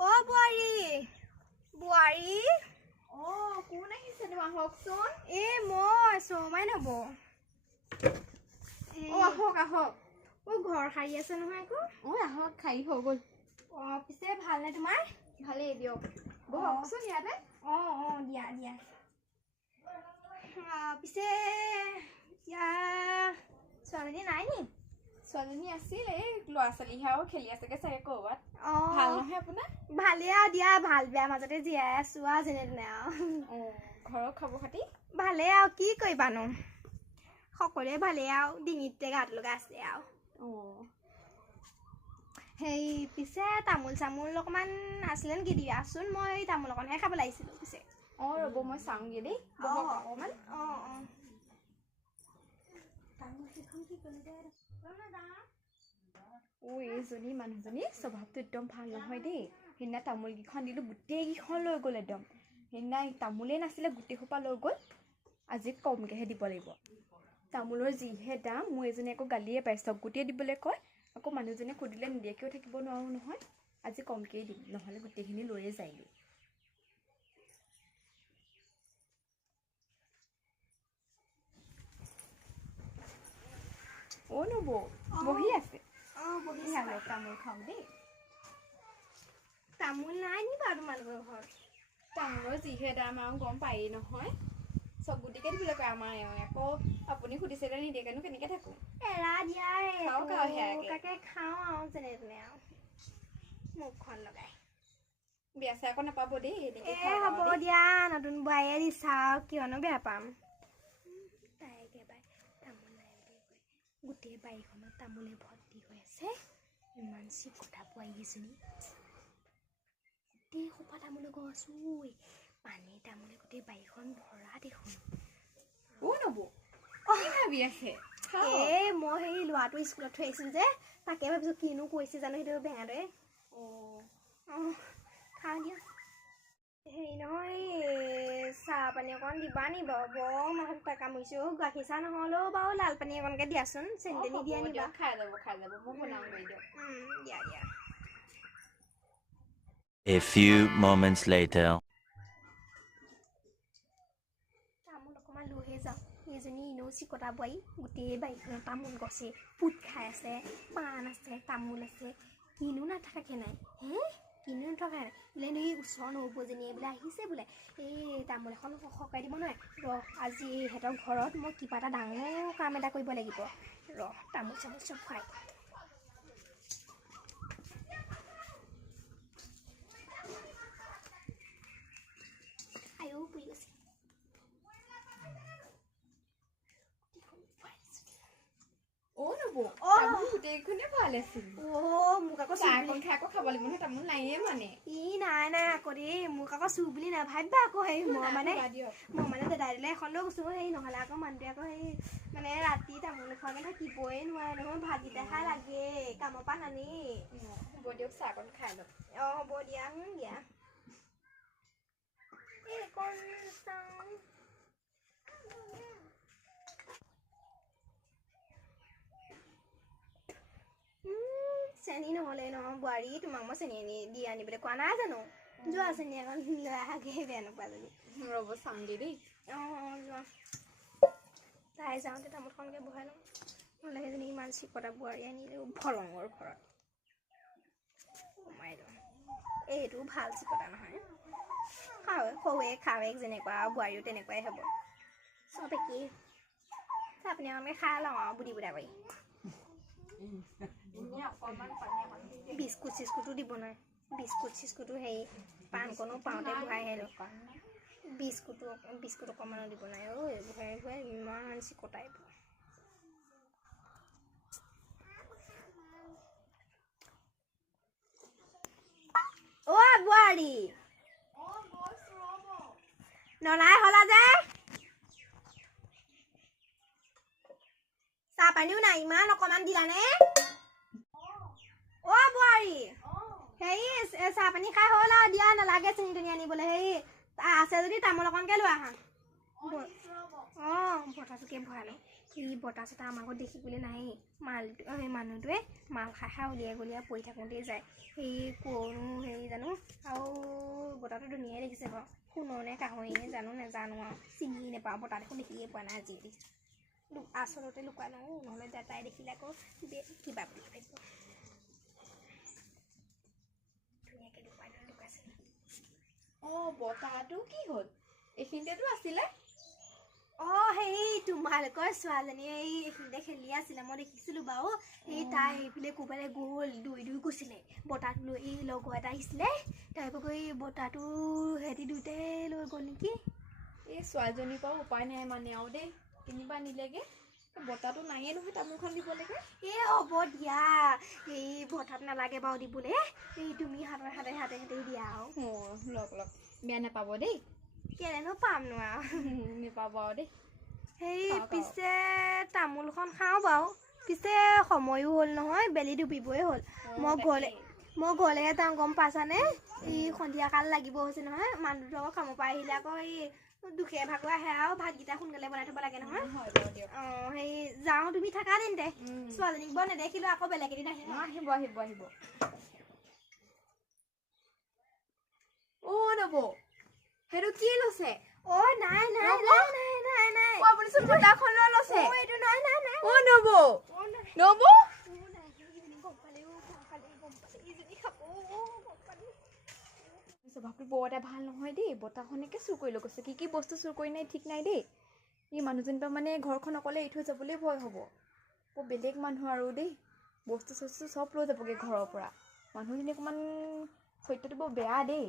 অ বুৱাৰী বুৱাৰী কোন আহিছে তোমাৰ হকচোন মই চৌমাই নব আহক ঘৰ সাৰি আছে নহয় আকৌ আহক খাই হৈ গ'ল পিছে ভালনে তোমাৰ ভালেই দিয়ক বহকচোন ইয়াতে দিয়া দিয়া পিছে এতিয়া ছোৱালীজনী নাই নি ছোৱালীজনী আছিল এই ল'ৰা ছোৱালীহে আৰু খেলি আছেগে চাগে ক'ৰবাত ভাল নহয় আপোনাৰ ভালেই আৰু দিয়া ভাল বেয়া মাজতে জীয়াই আছো আৰু যেনে তেনে আৰু ঘৰৰ খবৰ খাতি ভালেই আৰু কি কৰিবানো সকলোৱে ভালেই আৰু ডিঙিতে গাত লগা আছে আৰু সেই পিছে তামোল চামোল অকণমান আছিলে নেকি দিয়াচোন মই তামোল অকণহে খাব লাগিছিলোঁ পিছে ৰ'ব মই চাওঁগে দেই অকণমান এইজনী মানুহজনী স্বভাৱটো একদম ভাল নহয় দেই সেইদিনা তামোলকেইখন দিলোঁ গোটেইকেইখন লৈ গ'ল একদম সেইদিনা তামোলেই নাছিলে গোটেই সোপা লৈ গ'ল আজি কমকৈহে দিব লাগিব তামোলৰ যিহে দাম মোৰ এজনী আকৌ গালিয়ে পায় চব গোটেই দিবলৈ কয় আকৌ মানুহজনে সুধিলে নিদিয়াকৈও থাকিব নোৱাৰোঁ নহয় আজি কমকৈয়ে দিম নহ'লে গোটেইখিনি লৈয়ে যায়গৈ নব বহি আছে তামোল খাওঁ দেই তামোল নাই নি বাৰু তোমালোকৰ ঘৰত তামোলৰ যিহে দাম আৰু গম পায়েই নহয় চব গোটেইকে দিবলৈ কয় আমাৰ আকৌ আপুনি সুধিছে নিদিয়াকেনো কেনেকৈ থাকোঁ এৰা দিয়া তাকে খাওঁ আৰু যেনে তেনে আৰু মুখখন লগাই বিয়া চিয়া আকৌ নাপাব দেই হ'ব দিয়া নতুন বোৱাৰীয়ে দিছা কিয়নো বেয়া পাম তাই একেবাৰে তামোল নাই বুলি কয় গোটেই বাৰীখনত তামোলে ভৰ্তি হৈ আছে ইমান চিকটা বোৱাৰী এজনী গোটেই সোপা তামোলৰ গছ পানী তামোলে গোটেই বাৰীখন ভৰা দেখোন ভাবি আছে মই সেই ল'ৰাটো স্কুলত থৈ আহিছিলোঁ যে তাকে ভাবিছোঁ কিনো কৈছে জানো সেইটো বেঙাটোৱে খাওঁ দিয়া হেৰি নহয় চাহ পানী অকণ দিবা নি বাৰু বৰ মাথা কামুৰিছোঁ গাখীৰ চাহ নহ'লেও বাৰু লাল পানী অকণকৈ দিয়াচোন চেনি তেনি দিয়া নিবা খাই যাব মই বনাওঁ দিয়ক দিয়া দিয়া A few moments later. তামোল অকণমান লৈহে যাওঁ এইজনী এনেও চিকটা বোৱাৰী গোটেই বাৰীখনত তামোল গছে পুট খাই আছে পাণ আছে তামোল আছে কিনো নাথাকে নাই কিনো নথকা নাই বোলে এই ওচৰৰ নবৌজনীয়ে বোলে আহিছে বোলে এই তামোল এখন সকাই দিব নোৱাৰে আজি সিহঁতৰ ঘৰত মই কিবা এটা ডাঙৰ কাম এটা কৰিব লাগিব তামোল চামোল চব খুৱাই পুৰি গৈছে গোটেইখনে ভাল আছিল মোক আকৌ চাহ অকণ খাই আকৌ খাব লাগিব নহয় তামোল নাইয়ে মানে নাই আকৌ দেই মোক আকৌ চুৰ বুলি নাভাবিবা আকৌ সেই মই মানে দাদাই দিলে এখন লৈ গৈছোঁ সেই নহ'লে আকৌ মানুহটোৱে আকৌ সেই মানে ৰাতি তামোল নোখোৱাকৈ থাকিবই নোৱাৰে নহয় ভাতকেইটা খাই লাগে কামৰ পৰা নানেই হ'ব দিয়ক চাহ অকণ খাই লওক হ'ব দিয়া দিয়া চেনি নহ'লে নহয় বোৱাৰী তোমাক মই চেনি দি আনিবলৈ কোৱা নাই জানো যোৱা চেনি এখন লৈ আহাগে বেয়া নোপোৱা যদি ৰ'ব চাওঁগে দেই যোৱা তাই যাওঁতে তামোলখনকৈ বহাই লওঁ নহ'লে সেইজনী ইমান চিকটা বোৱাৰী আনিলে ভলঙৰ ঘৰত সোমাই লওঁ এইটো ভাল চিকটা নহয় খাৱেক যেনেকুৱা বোৱাৰীও তেনেকুৱাই হ'ব চব একেই আপুনি আমাকে খাই লওঁ আৰু বুদ্ধি বুঢ়া কৰি বিস্কুট চিস্কুটো দিব নোৱাৰে বিস্কুট চিস্কুটো হেৰি পাণকণো পাওঁতে ভৰাই আহিলোঁ বিস্কুট অকণমানো দিব নোৱাৰে ভৰাই ইমান চিকটাই বোৱাৰী নলাই হলা যে চাহ পানীও নাই ইমান অকণমান দিলানে বোৱাৰী হেৰি চাহ পানী খাই হ'ল আৰু দিয়া নালাগে চেনি তেনি আনিবলৈ হেৰি আছে যদি তামোল অকণকৈ লৈ আহা বঠাটোকে ভৰাই লওঁ এই বতা চতা আমাৰ ঘৰত দেখিবলৈ নাই মালটো সেই মানুহটোৱে মাল খাই উলিয়াই গলিয়াই পৰি থাকোঁতেই যায় সেই কোনো হেৰি জানো আৰু বতাটো ধুনীয়াই দেখিছে বাৰু সোণৰ নে কাঁহৰীয়ে জানো নেজানো আৰু চিনি নেপাওঁ বতা দেখোন দেখিয়ে পোৱা নাই আজি দেখিছোঁ আচলতে লুকুৱাই লওঁ নহ'লে তাই দেখিলে আকৌ কিবা বুলি ভাবিব ধুনীয়াকৈ লুকুৱাইছে অঁ বতাহটো কি হ'ল এইখিনিতেতো আছিলে হেৰি তোমালোকৰ ছোৱালীজনীয়ে এইখিনিতে খেলি আছিলে মই দেখিছিলোঁ বাৰু এই তাই এইফালে ক'ৰবালৈ গ'ল দৌৰি গৈছিলে বতাহটো লৈ এই লগৰ এটা আহিছিলে তাৰপৰা গৈ বতাহটো সিহঁতি দুয়োটাই লৈ গ'ল নেকি এই ছোৱালীজনীৰ পৰা উপায় নাই মানে আৰু দেই কিনিবা নিলেগৈ বতাহটো নায়েই নহয় তামোলখন দিবলৈকে এই হ'ব দিয়া এই বতাহত নালাগে বাৰু দিবলৈ এই তুমি হাতে দিয়া আৰু লগ বেয়া নাপাব দেই কেলেনো পাম নো আৰু নেপাব আৰু দেই সেই পিছে তামোলখন খাওঁ বাৰু পিছে সময়ো হ'ল নহয় বেলি ডুবিবই হ'ল মই ঘৰলৈহে যাওঁ গম পাইছানে এই সন্ধিয়া কাল লাগিব হৈছে নহয় মানুহটো আকৌ কামৰ পৰা আহিলে আকৌ এই দুখে ভাগৰ আহে আৰু ভাতকেইটা সোনকালে বনাই থ'ব লাগে নহয় অঁ সেই যাওঁ তুমি থাকা তেন্তে ছোৱালীজনীক বৰ নেদেখিলোঁ আকৌ বেলেগ এদিন আহিব অ' নব সেইটো কি লৈছে নাই আপুনিচোন বতাহখন লৈ লৈছে এইটো নাই অ' নব স্বভাৱটো বৰ এটা ভাল নহয় দেই বতাহখনকে চুৰ কৰি লৈ গৈছে কি বস্তু চুৰ কৰি নাই ঠিক নাই দেই এই মানুহজনীৰ পৰা মানে ঘৰখন অকলে এৰি থৈ যাবলৈ ভয় হ'ব বৰ বেলেগ মানুহ আৰু দেই বস্তু চস্তু চব লৈ যাবগৈ ঘৰৰ পৰা মানুহজনী অকণমান চৰিত্ৰটো বৰ বেয়া দেই